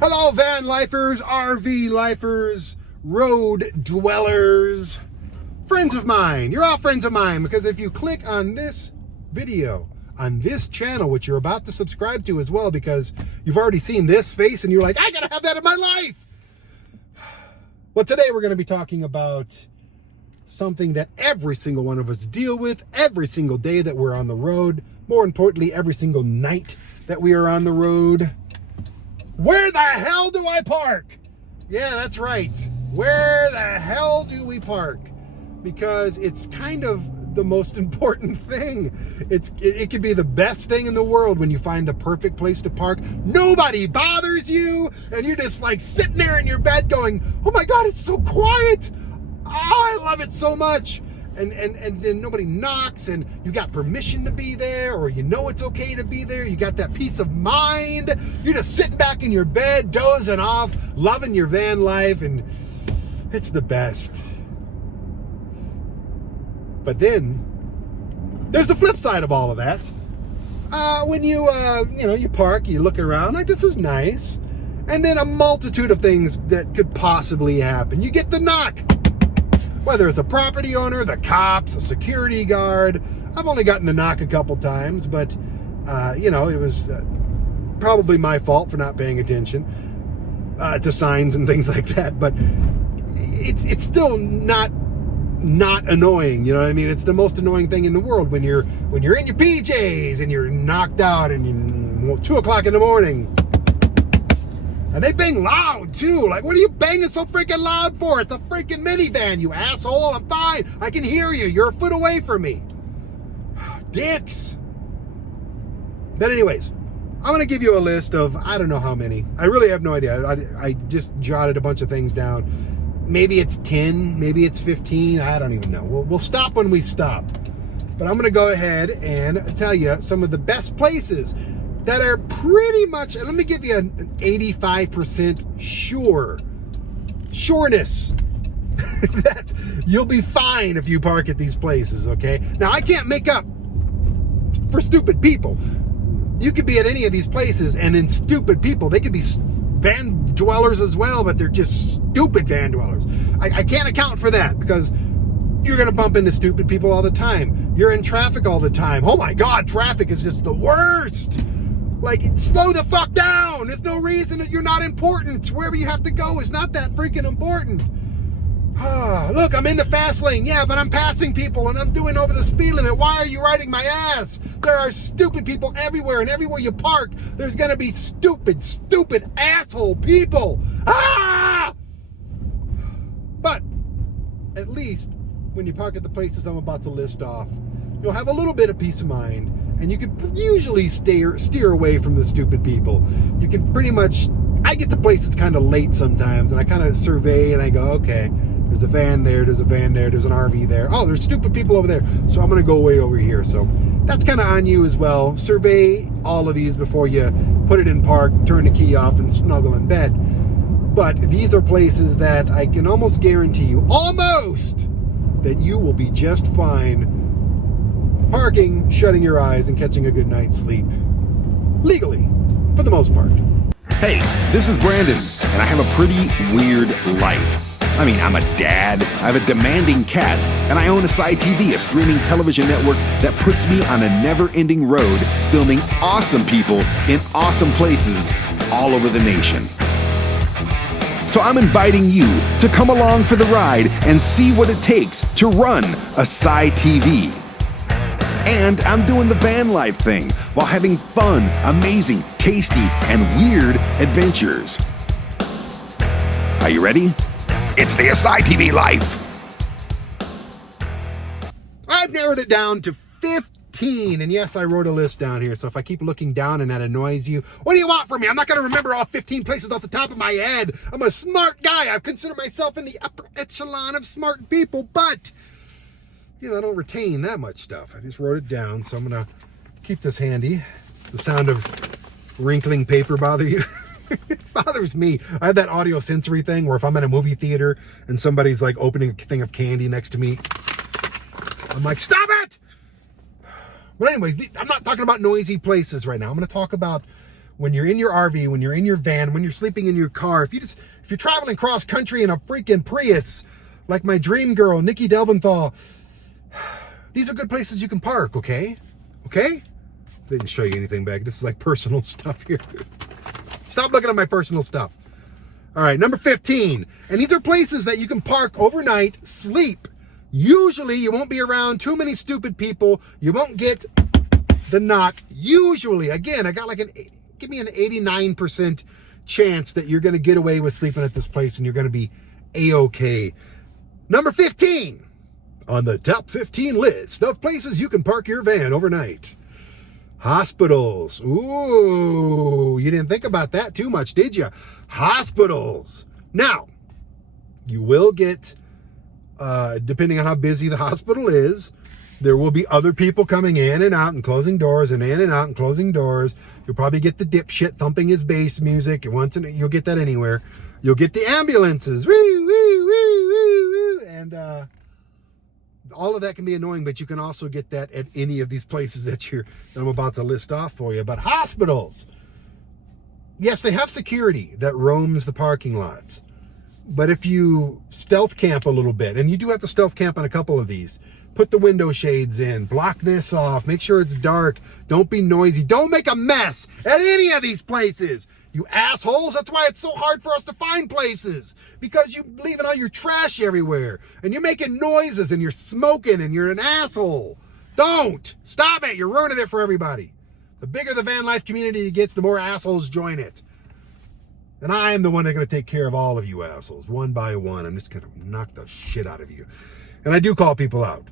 Hello, van lifers, RV lifers, road dwellers, friends of mine. You're all friends of mine because if you click on this video, on this channel, which you're about to subscribe to as well, because you've already seen this face and you're like, I gotta have that in my life. Well, today we're going to be talking about something that every single one of us deal with every single day that we're on the road. More importantly, every single night that we are on the road. Where the hell do I park? Yeah, that's right. Where the hell do we park? Because it's kind of the most important thing. It could be the best thing in the world when you find the perfect place to park. Nobody bothers you, and you're just like sitting there in your bed going, oh my God, it's so quiet. Oh, I love it so much. And then nobody knocks, and you got permission to be there, or you know it's okay to be there. You got that peace of mind. You're just sitting back in your bed, dozing off, loving your van life, and it's the best. But then there's the flip side of all of that. When you park, you look around like this is nice, and then a multitude of things that could possibly happen. You get the knock. Whether it's a property owner, the cops, a security guard. I've only gotten the knock a couple times, but, it was probably my fault for not paying attention to signs and things like that. But it's still not annoying. You know what I mean? It's the most annoying thing in the world when you're in your PJs and you're knocked out and you're 2 o'clock in the morning. And they bang loud, too. Like, what are you banging so freaking loud for? It's a freaking minivan, you asshole. I'm fine. I can hear you. You're a foot away from me. Dicks. But anyways, I'm going to give you a list of, I don't know how many. I really have no idea. I just jotted a bunch of things down. Maybe it's 10. Maybe it's 15. I don't even know. We'll stop when we stop. But I'm going to go ahead and tell you some of the best places that are pretty much, let me give you an 85% sureness that you'll be fine if you park at these places, okay? Now, I can't make up for stupid people. You could be at any of these places, and then stupid people, they could be van dwellers as well, but they're just stupid van dwellers. I can't account for that because you're going to bump into stupid people all the time. You're in traffic all the time. Oh my God, traffic is just the worst. Like, slow the fuck down. There's no reason that you're not important. Wherever you have to go is not that freaking important. Look, I'm in the fast lane. Yeah, but I'm passing people and I'm doing over the speed limit. Why are you riding my ass? There are stupid people everywhere, and everywhere you park, there's going to be stupid asshole people. But at least when you park at the places I'm about to list off, you'll have a little bit of peace of mind. And you can usually steer away from the stupid people. You can pretty much, I get to places kind of late sometimes, and I kind of survey and I go, okay, there's a van there, there's a van there, there's an RV there. Oh, there's stupid people over there, so I'm going to go way over here. So that's kind of on you as well. Survey all of these before you put it in park, turn the key off, and snuggle in bed. But these are places that I can almost guarantee you, that you will be just fine parking, shutting your eyes, and catching a good night's sleep. Legally, for the most part. Hey, this is Brandon, and I have a pretty weird life. I mean, I'm a dad, I have a demanding cat, and I own ASY TV, a streaming television network that puts me on a never-ending road, filming awesome people in awesome places all over the nation. So I'm inviting you to come along for the ride and see what it takes to run ASY TV. And I'm doing the van life thing while having fun, amazing, tasty, and weird adventures. Are you ready? It's the ASY TV life. I've narrowed it down to 15. And yes, I wrote a list down here. So if I keep looking down and that annoys you, what do you want from me? I'm not going to remember all 15 places off the top of my head. I'm a smart guy. I consider myself in the upper echelon of smart people, but I don't retain that much stuff. I just wrote it down, so I'm going to keep this handy. The sound of wrinkling paper bother you? It bothers me. I have that audio sensory thing where if I'm in a movie theater and somebody's like opening a thing of candy next to me, I'm like, stop it! But anyways, I'm not talking about noisy places right now. I'm going to talk about when you're in your RV, when you're in your van, when you're sleeping in your car, if you're traveling cross country in a freaking Prius, like my dream girl, Nikki Delventhal, these are good places you can park, okay? Okay? Didn't show you anything back. This is like personal stuff here. Stop looking at my personal stuff. All right, number 15. And these are places that you can park overnight, sleep. Usually you won't be around too many stupid people. You won't get the knock. Usually, again, I got like give me an 89% chance that you're going to get away with sleeping at this place and you're going to be A-okay. Number 15 on the top 15 list of places you can park your van overnight. Hospitals. Ooh, you didn't think about that too much, did you? Hospitals. Now, you will get, depending on how busy the hospital is, there will be other people coming in and out and closing doors and in and out and closing doors. You'll probably get the dipshit thumping his bass music. You'll get that anywhere. You'll get the ambulances. Woo, woo, woo, woo, woo. And all of that can be annoying, but you can also get that at any of these places that I'm about to list off for you. But hospitals, yes, they have security that roams the parking lots. But if you stealth camp a little bit, and you do have to stealth camp on a couple of these, put the window shades in, block this off, make sure it's dark, don't be noisy, don't make a mess at any of these places. You assholes, that's why it's so hard for us to find places, because you're leaving all your trash everywhere, and you're making noises, and you're smoking, and you're an asshole. Don't! Stop it! You're ruining it for everybody. The bigger the van life community gets, the more assholes join it. And I am the one that's going to take care of all of you assholes, one by one. I'm just going to knock the shit out of you. And I do call people out.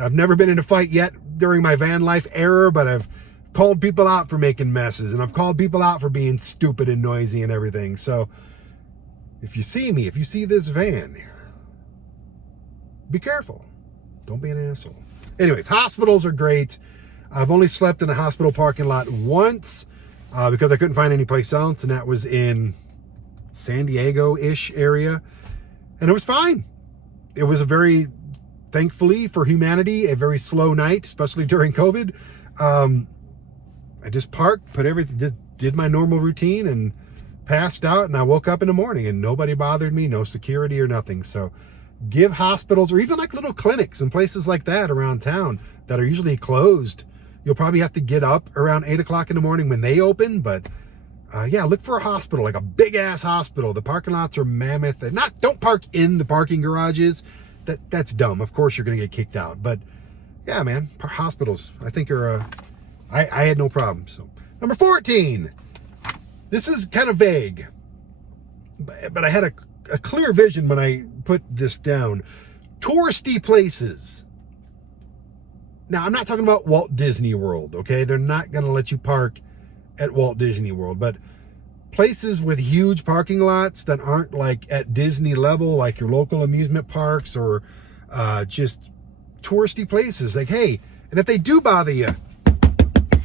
I've never been in a fight yet during my van life era, but I've called people out for making messes, and I've called people out for being stupid and noisy and everything. So if you see me, if you see this van, be careful. Don't be an asshole. Anyways, hospitals are great. I've only slept in a hospital parking lot once because I couldn't find any place else, and that was in San Diego-ish area, and it was fine. It was thankfully for humanity, a very slow night, especially during COVID. I just parked, just did my normal routine and passed out, and I woke up in the morning and nobody bothered me, no security or nothing. So give hospitals, or even like little clinics and places like that around town that are usually closed. You'll probably have to get up around 8 o'clock in the morning when they open, but yeah, look for a hospital, like a big ass hospital. The parking lots are mammoth. And don't park in the parking garages. That's dumb. Of course you're going to get kicked out. But yeah, man, hospitals, I think are, I had no problem. So number 14, this is kind of vague, but I had a clear vision when I put this down. Touristy places. Now, I'm not talking about Walt Disney World, okay? They're not going to let you park at Walt Disney World, but places with huge parking lots that aren't like at Disney level, like your local amusement parks, or just touristy places. Like, hey, and if they do bother you,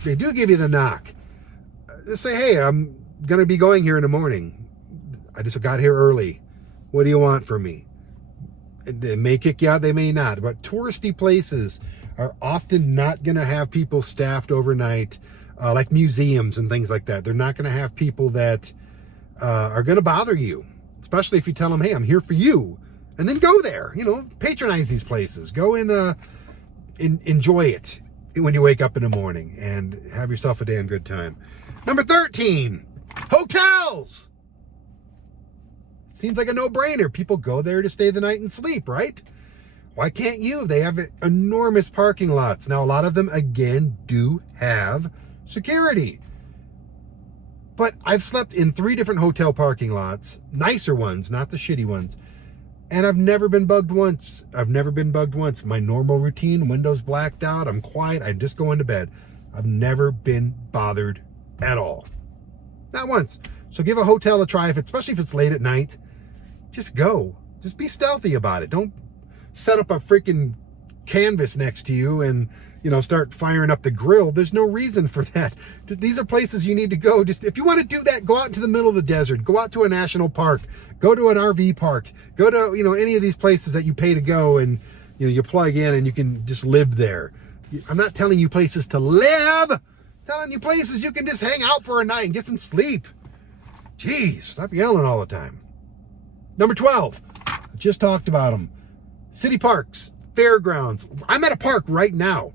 they do give you the knock. Just say, hey, I'm going to be going here in the morning. I just got here early. What do you want from me? They may kick you out, they may not. But touristy places are often not going to have people staffed overnight, like museums and things like that. They're not going to have people that are going to bother you, especially if you tell them, hey, I'm here for you. And then go there, patronize these places. Go and enjoy it when you wake up in the morning and have yourself a damn good time. Number 13, hotels. Seems like a no-brainer. People go there to stay the night and sleep, right? Why can't you? They have enormous parking lots. Now, a lot of them, again, do have security. But I've slept in 3 different hotel parking lots, nicer ones, not the shitty ones, and I've never been bugged once. My normal routine, windows blacked out, I'm quiet, I just go into bed. I've never been bothered at all. Not once. So give a hotel a try, especially if it's late at night. Just go. Just be stealthy about it. Don't set up a freaking canvas next to you and start firing up the grill. There's no reason for that. These are places you need to go. Just if you want to do that, go out into the middle of the desert. Go out to a national park. Go to an RV park. Go to any of these places that you pay to go, and you plug in and you can just live there. I'm not telling you places to live. telling you places you can just hang out for a night and get some sleep. Jeez, stop yelling all the time. Number 12, I just talked about them. City parks, fairgrounds. I'm at a park right now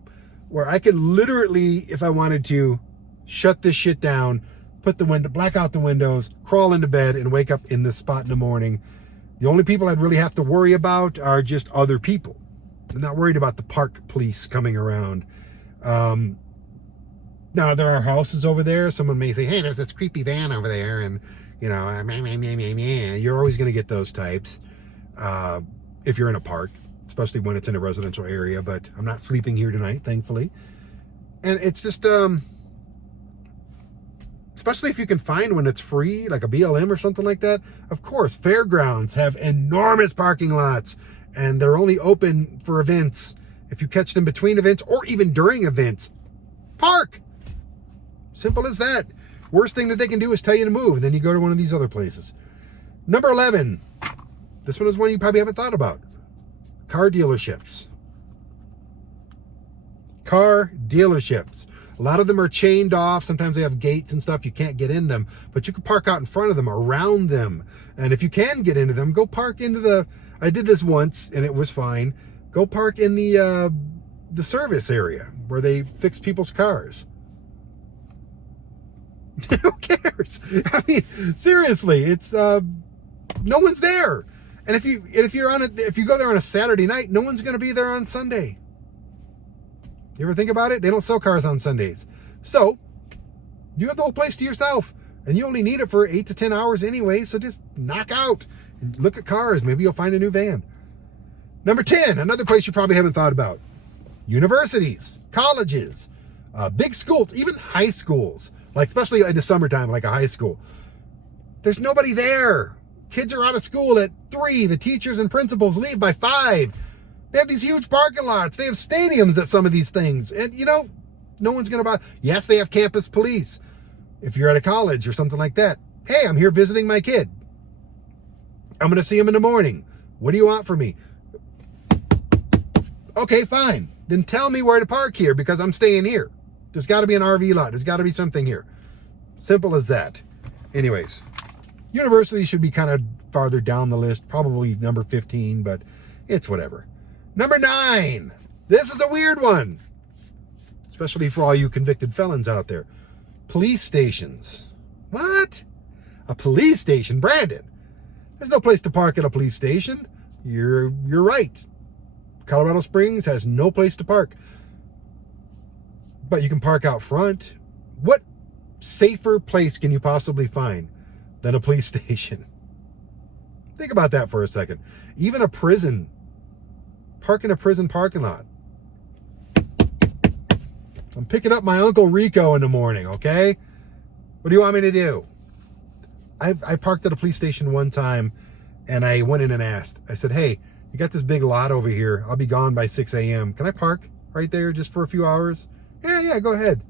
where I could literally, if I wanted to, shut this shit down, put the window, black out the windows, crawl into bed, and wake up in this spot in the morning. The only people I'd really have to worry about are just other people. I'm not worried about the park police coming around. Now, there are houses over there. Someone may say, hey, there's this creepy van over there. And, you know, you're always going to get those types if you're in a park, especially when it's in a residential area. But I'm not sleeping here tonight, thankfully. And it's just, especially if you can find when it's free, like a BLM or something like that. Of course, fairgrounds have enormous parking lots, and they're only open for events. If you catch them between events or even during events, park. Simple as that. Worst thing that they can do is tell you to move, and then you go to one of these other places. Number 11. This one is one you probably haven't thought about. Car dealerships. Car dealerships. A lot of them are chained off. Sometimes they have gates and stuff. You can't get in them, but you can park out in front of them, around them. And if you can get into them, go park into the, I did this once and it was fine. Go park in the service area where they fix people's cars. Who cares? I mean, seriously, it's no one's there. And if you go there on a Saturday night, no one's going to be there on Sunday. You ever think about it? They don't sell cars on Sundays. So you have the whole place to yourself, and you only need it for 8 to 10 hours anyway. So just knock out and look at cars. Maybe you'll find a new van. Number 10, another place you probably haven't thought about. Universities, colleges, big schools, even high schools. Like, especially in the summertime, like a high school. There's nobody there. Kids are out of school at 3. The teachers and principals leave by 5. They have these huge parking lots. They have stadiums at some of these things. And, you know, no one's going to buy. Yes, they have campus police. If you're at a college or something like that. Hey, I'm here visiting my kid. I'm going to see him in the morning. What do you want from me? Okay, fine. Then tell me where to park here because I'm staying here. There's got to be an RV lot. There's got to be something here. Simple as that. Anyways, university should be kind of farther down the list. Probably number 15, but it's whatever. Number 9. This is a weird one. Especially for all you convicted felons out there. Police stations. What? A police station? Brandon, there's no place to park at a police station. You're right. Colorado Springs has no place to park. But you can park out front. What safer place can you possibly find than a police station? Think about that for a second. Even a prison. Park in a prison parking lot. I'm picking up my Uncle Rico in the morning, okay? What do you want me to do? I parked at a police station one time, and I went in and asked. I said, hey, you got this big lot over here. I'll be gone by 6 a.m. Can I park right there just for a few hours? Yeah, go ahead.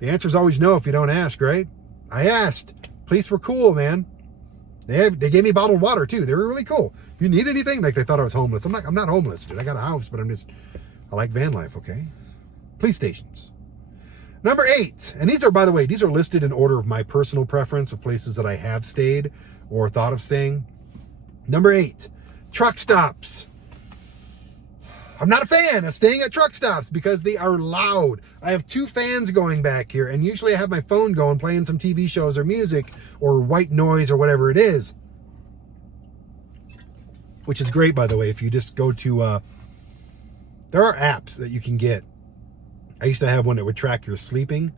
The answer is always no if you don't ask, right? I asked. Police were cool, man. They gave me bottled water too. They were really cool. If you need anything, like they thought I was homeless. I'm not homeless, dude. I got a house, but I like van life, okay? Police stations. Number 8, and these are, by the way, these are listed in order of my personal preference of places that I have stayed or thought of staying. Number 8, truck stops. I'm not a fan of staying at truck stops because they are loud. I have 2 fans going back here, and usually I have my phone going, playing some TV shows or music or white noise or whatever it is. Which is great, by the way, if you just go to, there are apps that you can get. I used to have one that would track your sleeping,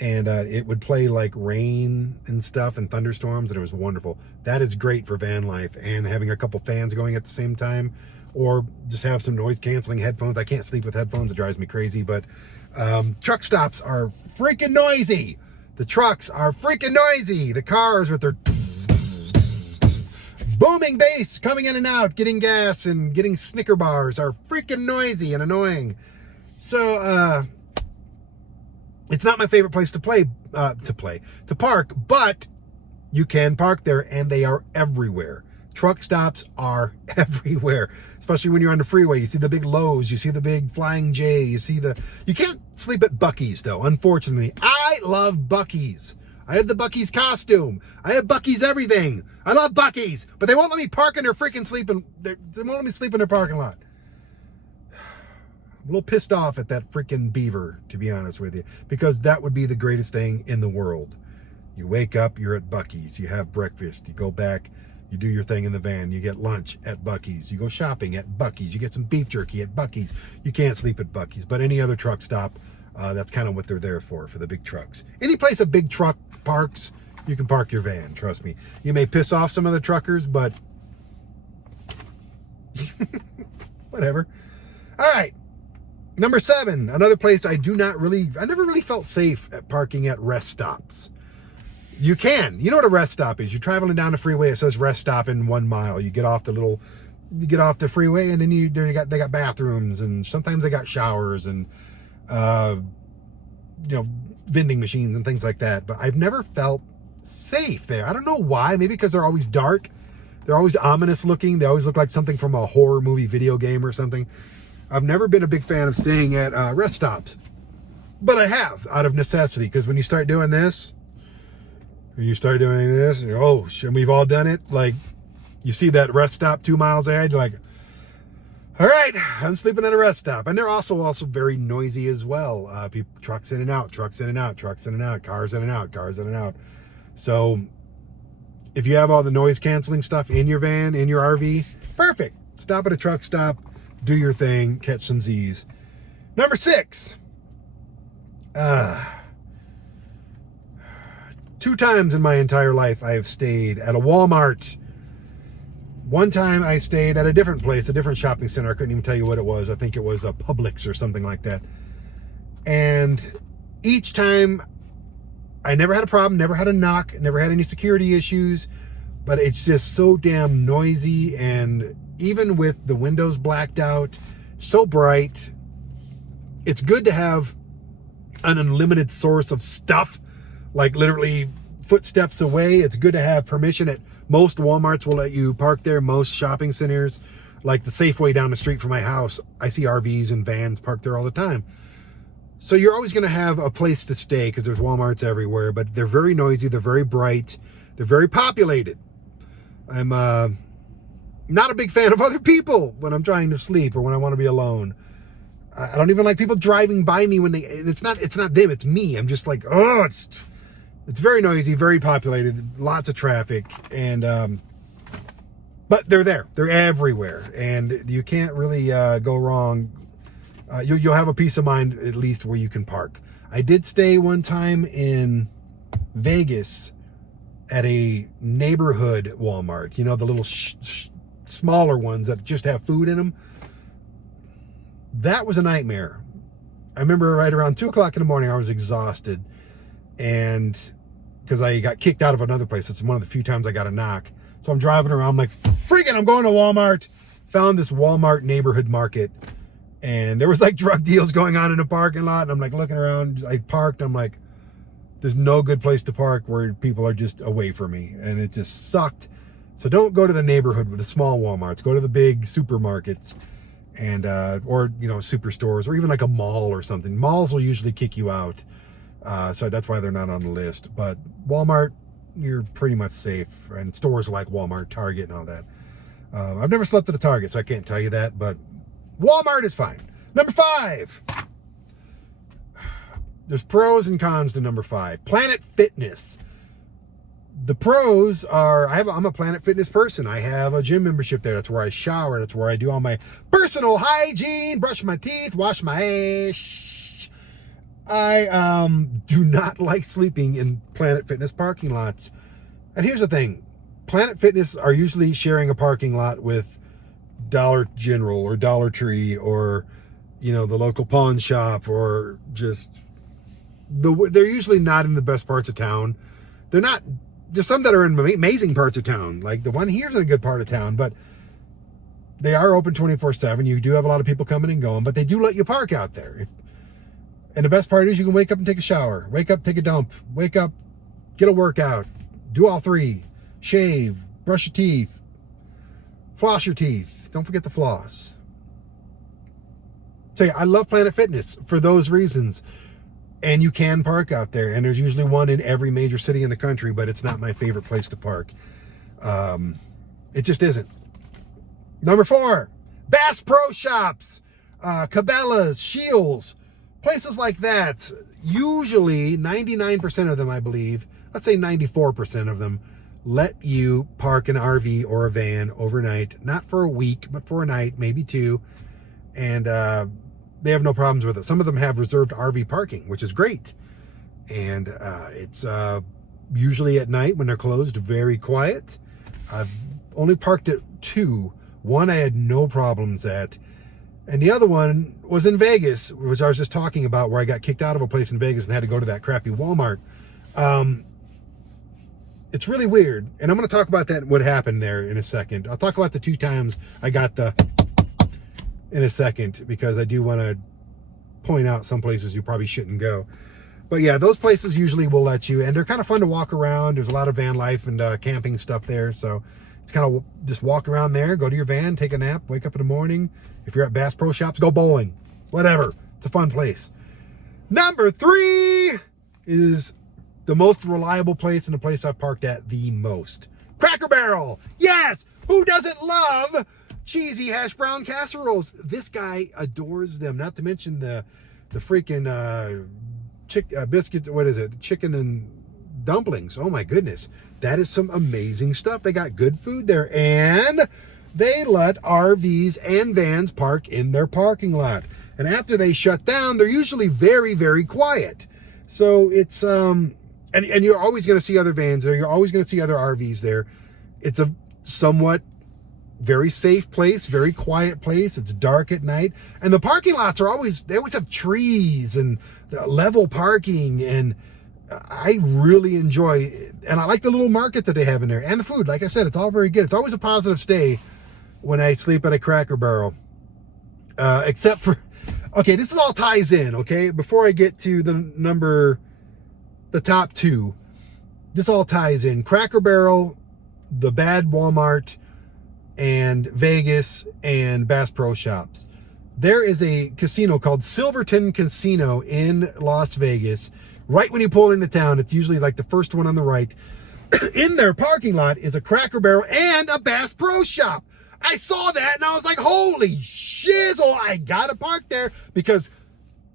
and it would play like rain and stuff and thunderstorms, and it was wonderful. That is great for van life and having a couple fans going at the same time. Or just have some noise canceling headphones. I can't sleep with headphones. It drives me crazy. But truck stops are freaking noisy. The trucks are freaking noisy. The cars with their booming bass coming in and out, getting gas and getting Snicker bars are freaking noisy and annoying. So it's not my favorite place to park, but you can park there and they are everywhere. Truck stops are everywhere, especially when you're on the freeway. You see the big Lowe's, you see the big Flying J, you can't sleep at Buckies though, unfortunately. I love Buckies. I have the Buckies costume. I have Buckies everything. I love Buckies, but they won't let me park in their freaking they won't let me sleep in their parking lot. I'm a little pissed off at that freaking beaver, to be honest with you, because that would be the greatest thing in the world. You wake up, you're at Buckies, you have breakfast, you go back, you do your thing in the van, you get lunch at Buckies, you go shopping at Buckies, you get some beef jerky at Buckies. You can't sleep at Buckies, but any other truck stop, that's kind of what they're there for the big trucks. Any place a big truck parks, you can park your van, trust me. You may piss off some of the truckers, but whatever. All right, number 7, another place I never really felt safe at parking at rest stops. You can. You know what a rest stop is? You're traveling down the freeway. It says rest stop in 1 mile. You get off the freeway, and then they got bathrooms, and sometimes they got showers and vending machines and things like that. But I've never felt safe there. I don't know why. Maybe because they're always dark. They're always ominous looking. They always look like something from a horror movie video game or something. I've never been a big fan of staying at rest stops, but I have out of necessity, because when you start doing this. And and we've all done it. Like, you see that rest stop 2 miles ahead, you're like, all right, I'm sleeping at a rest stop. And they're also very noisy as well. Trucks in and out, cars in and out. So if you have all the noise canceling stuff in your van, in your RV, perfect. Stop at a truck stop, do your thing, catch some Z's. Number 6. 2 times in my entire life I have stayed at a Walmart. One time I stayed at a different place, a different shopping center. I couldn't even tell you what it was. I think it was a Publix or something like that. And each time I never had a problem, never had a knock, never had any security issues, but it's just so damn noisy, and even with the windows blacked out, so bright. It's good to have an unlimited source of stuff, like literally footsteps away. It's good to have permission. At most Walmarts will let you park there. Most shopping centers, like the Safeway down the street from my house, I see RVs and vans parked there all the time. So you're always going to have a place to stay, because there's Walmarts everywhere, but they're very noisy. They're very bright. They're very populated. I'm not a big fan of other people when I'm trying to sleep or when I want to be alone. I don't even like people driving by me when it's not them, it's me. I'm just like, oh, it's very noisy, very populated, lots of traffic, and but they're there. They're everywhere, and you can't really go wrong. You'll have a peace of mind, at least, where you can park. I did stay one time in Vegas at a neighborhood Walmart. You know, the little smaller ones that just have food in them. That was a nightmare. I remember right around 2 o'clock in the morning, I was exhausted. And because I got kicked out of another place. It's one of the few times I got a knock. So I'm driving around, I'm like, freaking, I'm going to Walmart. Found this Walmart neighborhood market. And there was like drug deals going on in the parking lot. And I'm like looking around. I parked. I'm like, there's no good place to park where people are just away from me. And it just sucked. So don't go to the neighborhood with the small Walmarts. Go to the big supermarkets. And or superstores, or even like a mall or something. Malls will usually kick you out, so that's why they're not on the list. But Walmart, you're pretty much safe, and stores like Walmart, Target, and all that. I've never slept at a Target, so I can't tell you that, but Walmart is fine. Number 5. There's pros and cons to number 5. Planet Fitness. The pros are, I'm a Planet Fitness person. I have a gym membership there. That's where I shower. That's where I do all my personal hygiene, brush my teeth, wash my ass. I do not like sleeping in Planet Fitness parking lots. And here's the thing. Planet Fitness are usually sharing a parking lot with Dollar General or Dollar Tree or, the local pawn shop, or just, they're usually not in the best parts of town. They're not. There's some that are in amazing parts of town. Like the one here's in a good part of town, but they are open 24/7. You do have a lot of people coming and going, but they do let you park out there. And the best part is you can wake up and take a shower, wake up, take a dump, wake up, get a workout, do all 3, shave, brush your teeth, Floss your teeth. Don't forget the floss. Tell you, I love Planet Fitness for those reasons. And you can park out there. And there's usually one in every major city in the country, but it's not my favorite place to park. It just isn't. Number 4, Bass Pro Shops, Cabela's, Shields, places like that. Usually 99% of them, I believe, let's say 94% of them, let you park an RV or a van overnight, not for a week, but for a night, maybe 2. And they have no problems with it. Some of them have reserved RV parking, which is great. And it's usually at night when they're closed, very quiet. I've only parked at 2. One I had no problems at. And the other one was in Vegas, which I was just talking about, where I got kicked out of a place in Vegas and had to go to that crappy Walmart. It's really weird. And I'm going to talk about that, what happened there in a second. I'll talk about the 2 times I got in a second, because I do want to point out some places you probably shouldn't go. But yeah, those places usually will let you, and they're kind of fun to walk around. There's a lot of van life and camping stuff there. So it's kind of just walk around there, go to your van, take a nap, wake up in the morning. If you're at Bass Pro Shops, go bowling, whatever. It's a fun place. Number 3 is the most reliable place and the place I've parked at the most. Cracker Barrel. Yes. Who doesn't love cheesy hash brown casseroles? This guy adores them. Not to mention the freaking biscuits. What is it? Chicken and dumplings. Oh my goodness. That is some amazing stuff. They got good food there, and they let RVs and vans park in their parking lot. And after they shut down, they're usually very, very quiet. So it's and you're always going to see other vans there. You're always going to see other RVs there. It's a somewhat very safe place, very quiet place. It's dark at night, and the parking lots are always have trees and level parking, and I really enjoy, and I like the little market that they have in there, and the food. Like I said, it's all very good. It's always a positive stay when I sleep at a Cracker Barrel, except for, okay, this is all ties in, okay? Before I get to the top 2, this all ties in. Cracker Barrel, the bad Walmart, and Vegas, and Bass Pro Shops. There is a casino called Silverton Casino in Las Vegas. Right when you pull into town, it's usually like the first one on the right. In their parking lot is a Cracker Barrel and a Bass Pro Shop. I saw that and I was like, holy shizzle, I gotta park there, because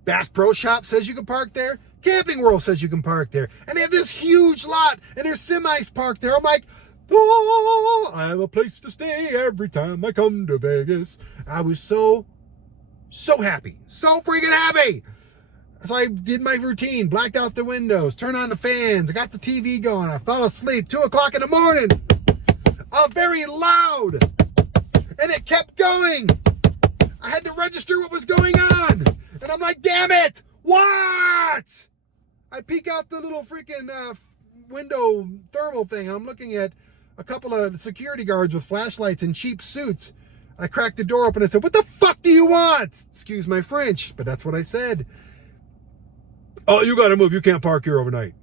Bass Pro Shop says you can park there. Camping World says you can park there. And they have this huge lot, and there's semis parked there. I'm like, oh, I have a place to stay every time I come to Vegas. I was so happy. So freaking happy. So I did my routine, blacked out the windows, turned on the fans, I got the TV going, I fell asleep, 2 o'clock in the morning. Very loud. And it kept going. I had to register what was going on. And I'm like, damn it, what? I peek out the little freaking window thermal thing, and I'm looking at a couple of security guards with flashlights and cheap suits. I cracked the door open and said, what the fuck do you want? Excuse my French, but that's what I said. Oh, you gotta move. You can't park here overnight.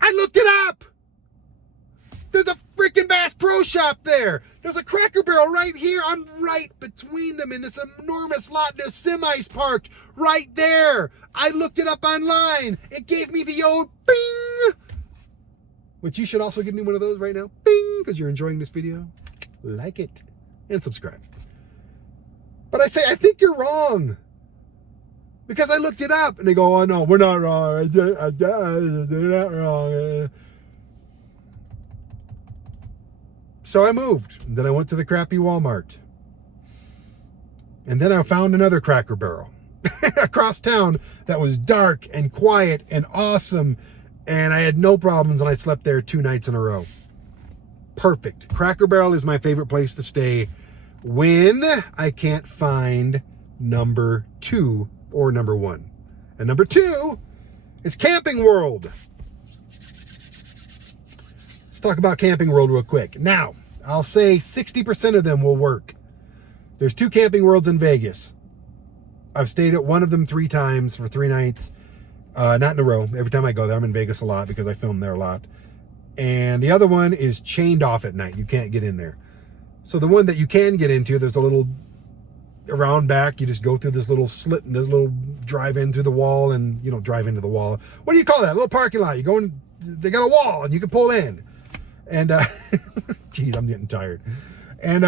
I looked it up. There's a freaking Bass Pro Shop there. There's a Cracker Barrel right here. I'm right between them in this enormous lot. There's semis parked right there. I looked it up online. It gave me the old bing. Which you should also give me one of those right now. Bing, because you're enjoying this video. Like it and subscribe. But I say, I think you're wrong. Because I looked it up. And they go, oh, no, we're not wrong. They're not wrong. So I moved. And then I went to the crappy Walmart. And then I found another Cracker Barrel across town that was dark and quiet and awesome. And I had no problems, and I slept there 2 nights in a row. Perfect. Cracker Barrel is my favorite place to stay when I can't find number 2 or number 1. And number 2 is Camping World. Let's talk about Camping World real quick. Now, I'll say 60% of them will work. There's 2 Camping Worlds in Vegas. I've stayed at one of them 3 times for 3 nights. Not in a row. Every time I go there, I'm in Vegas a lot because I film there a lot. And the other one is chained off at night. You can't get in there. So the one that you can get into, there's a little around back. You just go through this little slit and this little drive in through the wall, and you don't drive into the wall. What do you call that? A little parking lot. You go in, they got a wall and you can pull in. And geez, I'm getting tired. And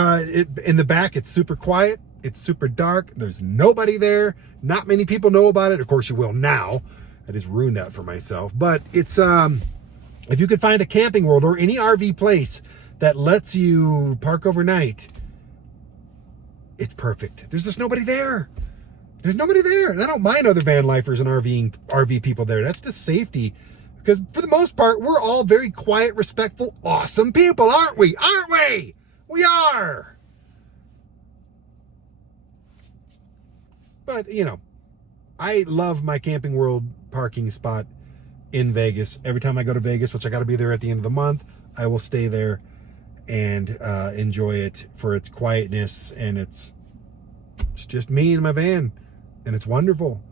in the back, it's super quiet. It's super dark. There's nobody there. Not many people know about it. Of course you will now. I just ruined that for myself. But it's if you could find a Camping World or any RV place that lets you park overnight, it's perfect. There's just nobody there. There's nobody there. And I don't mind other van lifers and RV people there. That's just safety. Because for the most part, we're all very quiet, respectful, awesome people, aren't we? Aren't we? We are. But, you know, I love my Camping World parking spot in Vegas. Every time I go to Vegas, which I got to be there at the end of the month, I will stay there and enjoy it for its quietness. And it's just me and my van. And it's wonderful.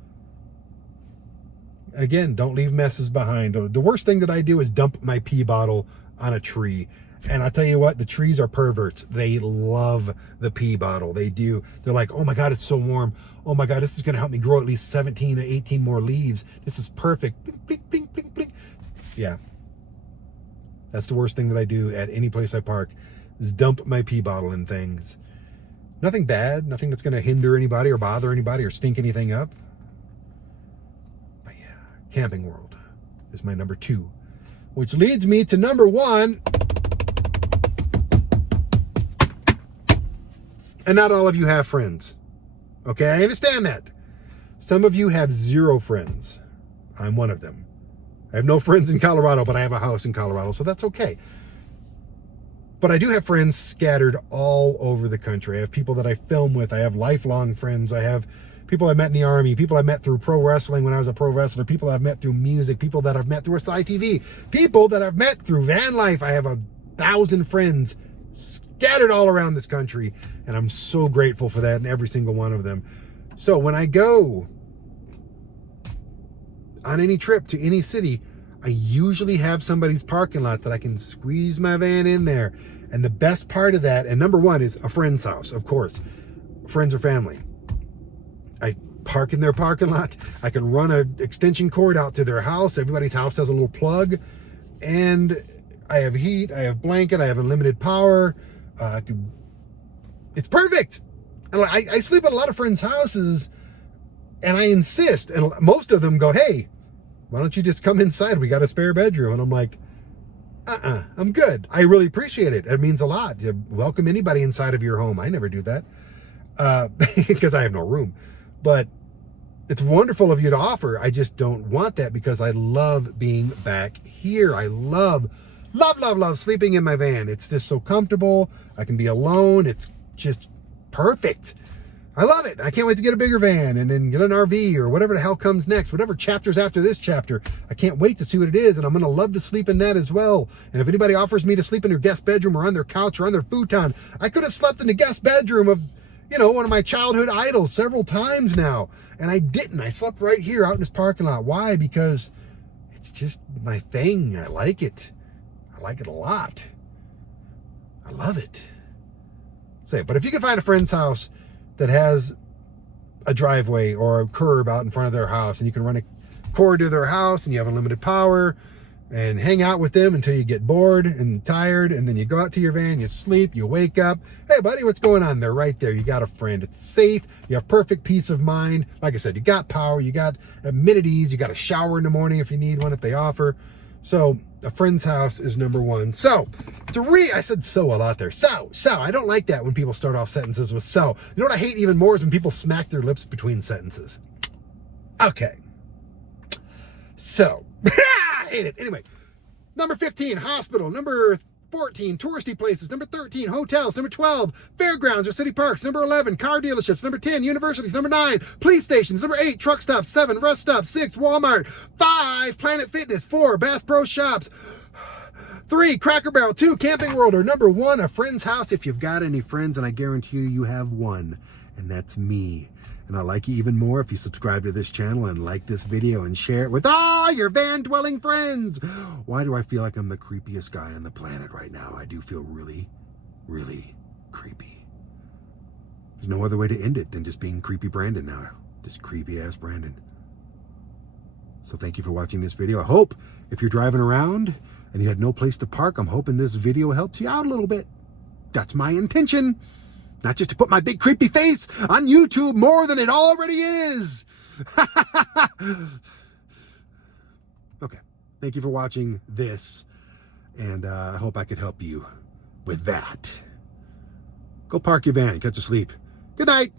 Again, don't leave messes behind. The worst thing that I do is dump my pee bottle on a tree. And I tell you what, the trees are perverts. They love the pee bottle. They do. They're like, oh my God, it's so warm. Oh my God, this is going to help me grow at least 17 or 18 more leaves. This is perfect. Blink, blink, blink, blink, blink. Yeah. That's the worst thing that I do at any place I park, is dump my pee bottle in things. Nothing bad. Nothing that's going to hinder anybody or bother anybody or stink anything up. Camping World is my number 2, which leads me to number 1. And not all of you have friends. Okay, I understand that. Some of you have 0 friends. I'm one of them. I have no friends in Colorado, but I have a house in Colorado, so that's okay. But I do have friends scattered all over the country. I have people that I film with. I have lifelong friends. I have people I met in the Army, people I met through pro wrestling when I was a pro wrestler, people I've met through music, people that I've met through ASY TV, people that I've met through van life. I have 1,000 friends scattered all around this country, and I'm so grateful for that, and every single one of them. So when I go on any trip to any city, I usually have somebody's parking lot that I can squeeze my van in there. And the best part of that, and number 1, is a friend's house, of course, friends or family. I park in their parking lot. I can run an extension cord out to their house. Everybody's house has a little plug. And I have heat. I have blanket. I have unlimited power. It's perfect. And I sleep at a lot of friends' houses, and I insist. And most of them go, hey, why don't you just come inside? We got a spare bedroom. And I'm like, I'm good. I really appreciate it. It means a lot. You welcome anybody inside of your home. I never do that because I have no room. But it's wonderful of you to offer. I just don't want that because I love being back here. I love sleeping in my van. It's just so comfortable. I can be alone. It's just perfect. I love it. I can't wait to get a bigger van and then get an RV or whatever the hell comes next, whatever chapter's after this chapter. I can't wait to see what it is, and I'm going to love to sleep in that as well. And if anybody offers me to sleep in their guest bedroom or on their couch or on their futon, I could have slept in the guest bedroom of, you know, one of my childhood idols several times now. And I didn't. I slept right here out in this parking lot. Why? Because it's just my thing. I like it. I like it a lot. I love it. But if you can find a friend's house that has a driveway or a curb out in front of their house, and you can run a cord to their house and you have unlimited power and hang out with them until you get bored and tired, and then you go out to your van, you sleep, you wake up. Hey, buddy, what's going on? They're right there. You got a friend. It's safe. You have perfect peace of mind. Like I said, you got power. You got amenities. You got a shower in the morning if you need one, if they offer. So a friend's house is number 1. So, I said so a lot there. So. I don't like that when people start off sentences with so. You know what I hate even more is when people smack their lips between sentences. Okay. So, I hate it. Anyway, number 15, hospital. Number 14, touristy places. Number 13, hotels. Number 12, fairgrounds or city parks. Number 11, car dealerships. Number 10, universities. Number 9, police stations. Number 8, truck stops. 7, rest stops. 6, Walmart. 5, Planet Fitness. 4, Bass Pro Shops. 3, Cracker Barrel. 2, Camping World. Or number 1, a friend's house if you've got any friends, and I guarantee you have one, and that's me. And I'll like you even more if you subscribe to this channel and like this video and share it with all your van-dwelling friends. Why do I feel like I'm the creepiest guy on the planet right now? I do feel really, really creepy. There's no other way to end it than just being creepy Brandon now. Just creepy-ass Brandon. So thank you for watching this video. I hope if you're driving around and you had no place to park, I'm hoping this video helps you out a little bit. That's my intention. Not just to put my big creepy face on YouTube more than it already is. Okay. Thank you for watching this. And I hope I could help you with that. Go park your van. Catch a sleep. Good night.